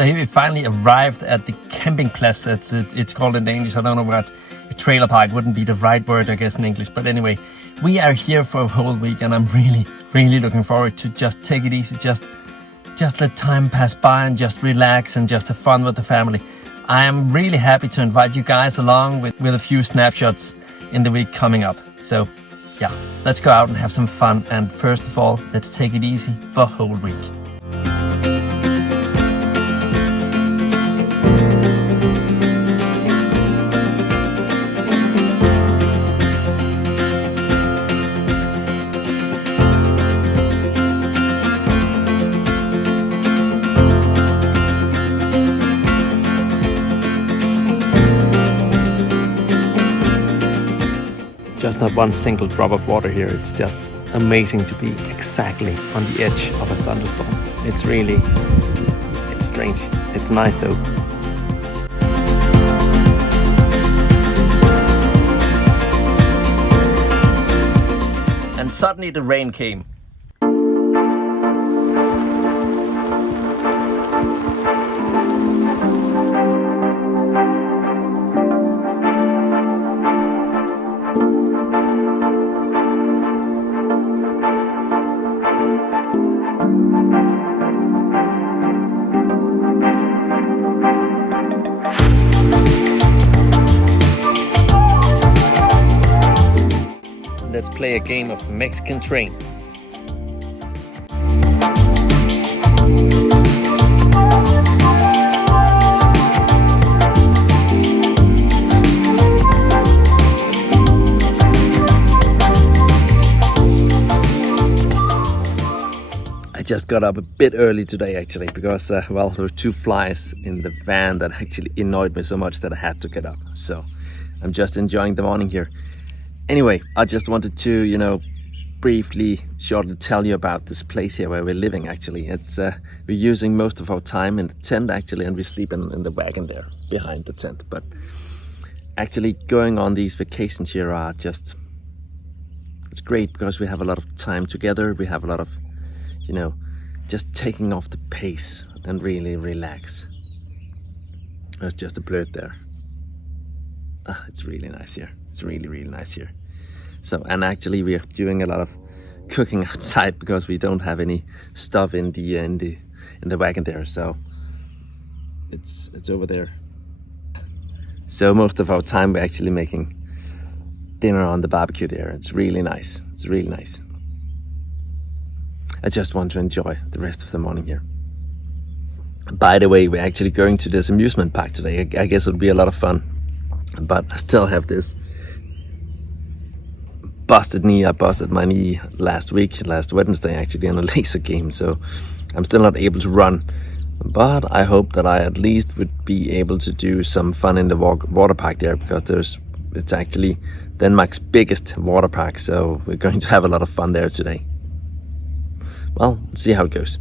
So here we finally arrived at the campingplads. It's called in Danish. I don't know what. A trailer park wouldn't be the right word, I guess, in English. But anyway, we are here for a whole week, and I'm really looking forward to just take it easy, just let time pass by and just relax and just have fun with the family. I am really happy to invite you guys along with a few snapshots in the week coming up. So yeah, let's go out and have some fun. And first of all, let's take it easy for a whole week. Just not one single drop of water here. It's just amazing to be exactly on the edge of a thunderstorm. It's strange. It's nice though. And suddenly the rain came. Let's play a game of Mexican Train. I just got up a bit early today actually because there were 2 flies in the van that actually annoyed me so much that I had to get up. So I'm just enjoying the morning here. Anyway, I just wanted to, briefly, shortly tell you about this place here where we're living actually. We're using most of our time in the tent actually, and we sleep in the wagon there behind the tent. But actually going on these vacations here are it's great because we have a lot of time together. We have a lot of, just taking off the pace and really relax. There's just a bird there. It's really nice here. It's really nice here. So, and actually we are doing a lot of cooking outside because we don't have any stuff in the wagon there. So it's over there. So most of our time we're actually making dinner on the barbecue there. It's really nice. It's really nice. I just want to enjoy the rest of the morning here. By the way, we're actually going to this amusement park today. I guess it'll be a lot of fun. But I still have this busted knee. I busted my knee last Wednesday actually in a laser game, so I'm still not able to run. But I hope that I at least would be able to do some fun in the water park there because it's actually Denmark's biggest water park, so we're going to have a lot of fun there today. Well, see how it goes.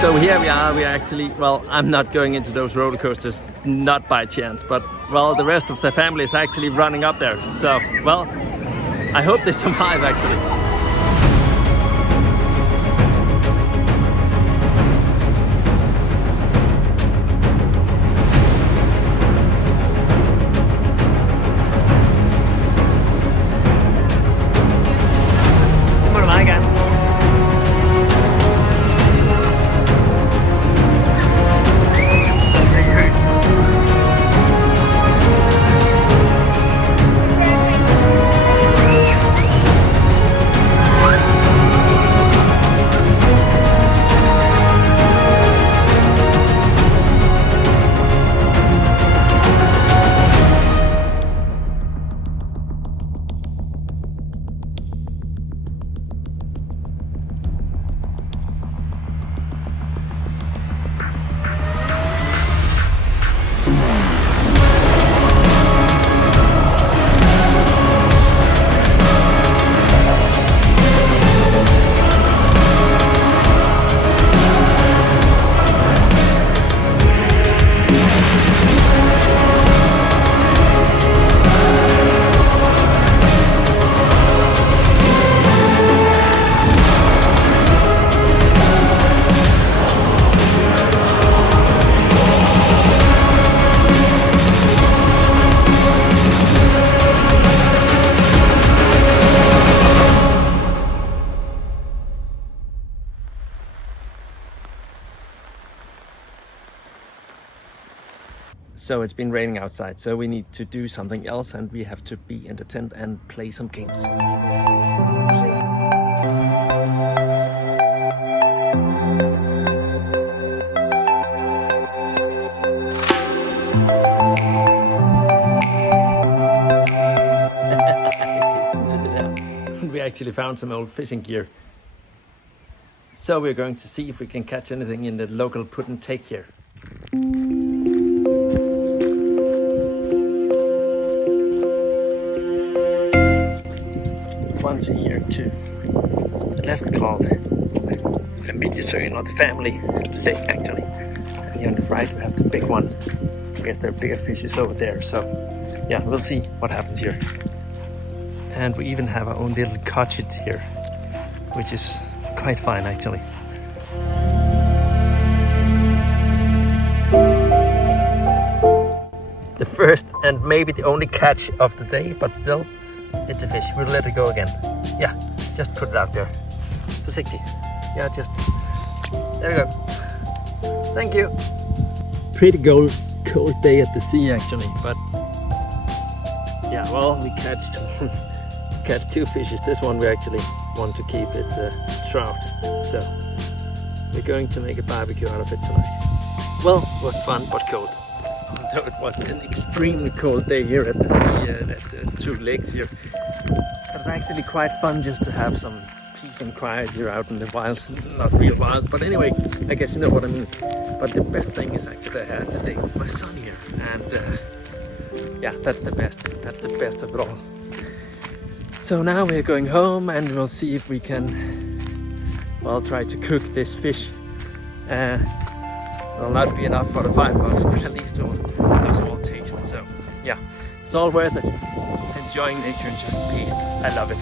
So here we are, I'm not going into those roller coasters, not by chance, but the rest of the family is actually running up there. So, I hope they survive actually. So it's been raining outside, so we need to do something else, and we have to be in the tent and play some games. We actually found some old fishing gear. So we're going to see if we can catch anything in the local put and take here. Once a year to the left called Hvalbysund, or the family lake actually. And here on the right we have the big one. I guess there are bigger fishes over there, so yeah, we'll see what happens here. And we even have our own little cottage here, which is quite fine actually. The first and maybe the only catch of the day, but still, it's a fish. We'll let it go again. Yeah, just put it out there. Forsiktig. Yeah, just... There we go. Thank you. Pretty cold day at the sea actually, but... Yeah, well, we catch two fishes. This one we actually want to keep. It's a trout. So, we're going to make a barbecue out of it tonight. Well, it was fun, but cold. Although it was an extremely cold day here at the sea, there's two lakes here. It's actually quite fun just to have some peace and quiet here out in the wild. Not real wild, but anyway, I guess you know what I mean. But the best thing is actually I had the day with my son here. And yeah, that's the best. That's the best of it all. So now we're going home and we'll see if we can, well, try to cook this fish. Will not be enough for the 5 months, but at least we'll have some more taste. So yeah, it's all worth it. Enjoying nature and just peace. I love it.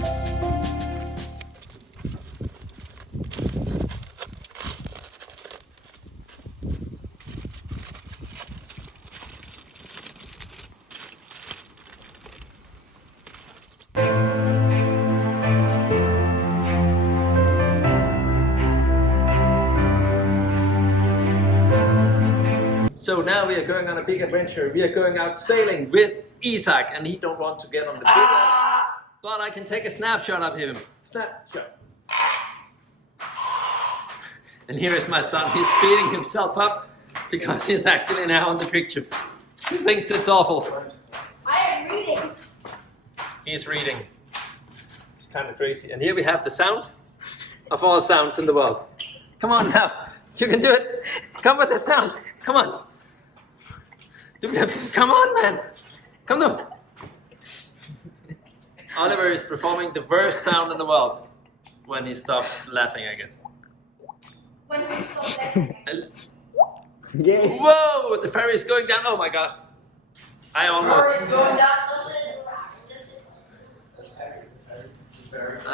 So now we are going on a big adventure. We are going out sailing with Isaac, and he don't want to get on the big one, but I can take a snapshot of him. Snapshot. And here is my son. He's beating himself up because he's actually now on the picture. He thinks it's awful. I am reading. He's reading. It's kind of crazy. And here we have the sound of all sounds in the world. Come on now. You can do it. Come with the sound. Come on. Come on, man. Come on. Oliver is performing the worst sound in the world when he stops laughing, I guess. When he stops laughing. Yeah. Whoa, the ferry is going down. Oh my god. I almost... Going down.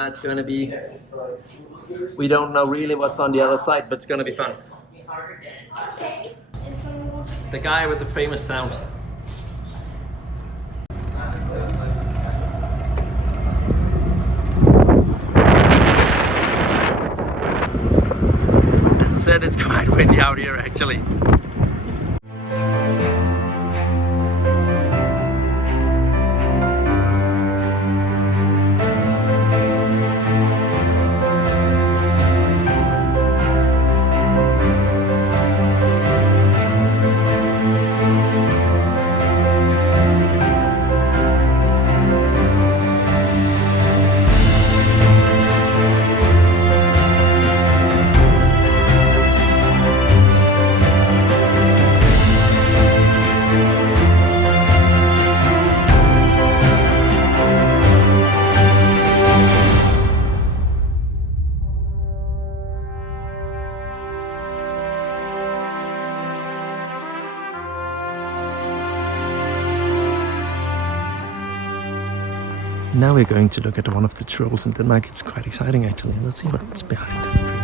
It's gonna be... We don't know really what's on the other side, but it's gonna be fun. Okay. The guy with the famous sound. As I said, it's quite windy out here actually. Now we're going to look at one of the trolls in Denmark. It's quite exciting actually. Let's see what's behind this tree.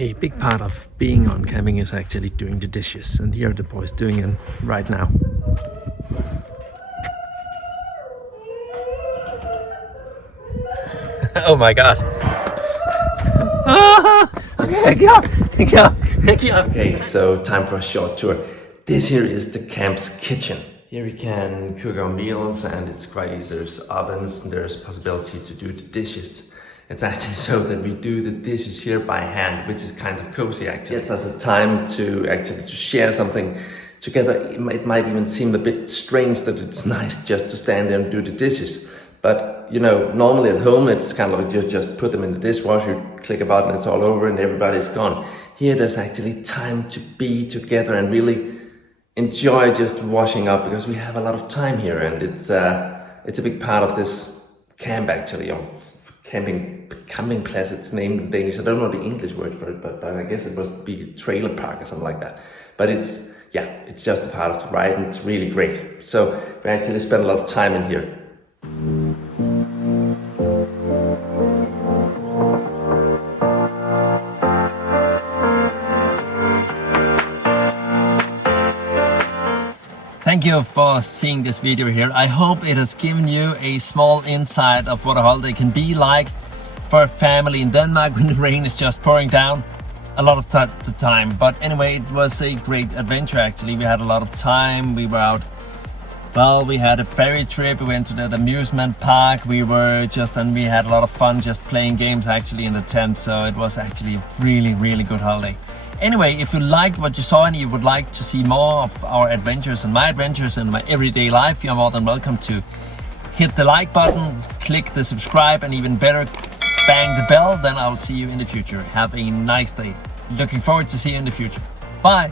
A big part of being on camping is actually doing the dishes, and here are the boys doing it right now. Oh my god. Okay, get up. Okay, so time for a short tour. This here is the camp's kitchen. Here we can cook our meals and it's quite easy. There's ovens and there's possibility to do the dishes. It's actually so that we do the dishes here by hand, which is kind of cozy actually. It's us a time to share something together. It might even seem a bit strange that it's nice just to stand there and do the dishes. But you know, normally at home it's kind of like you just put them in the dishwasher, you click a button, it's all over and everybody's gone. Here there's actually time to be together and really enjoy just washing up, because we have a lot of time here, and it's a big part of this camp actually, or camping place. It's named in Danish. I don't know the English word for it, but I guess it must be a trailer park or something like that. But it's just a part of the ride, and it's really great. So we actually spend a lot of time in here. Thank you for seeing this video here. I hope it has given you a small insight of what a holiday can be like for a family in Denmark when the rain is just pouring down a lot of the time. But anyway, it was a great adventure actually. We had a lot of time. We were out, well, we had a ferry trip. We went to the amusement park. We had a lot of fun just playing games actually in the tent. So it was actually a really, really good holiday. Anyway, if you liked what you saw and you would like to see more of our adventures and my adventures in my everyday life, you're more than welcome to hit the like button, click the subscribe, and even better, bang the bell. Then I'll see you in the future. Have a nice day. Looking forward to see you in the future. Bye.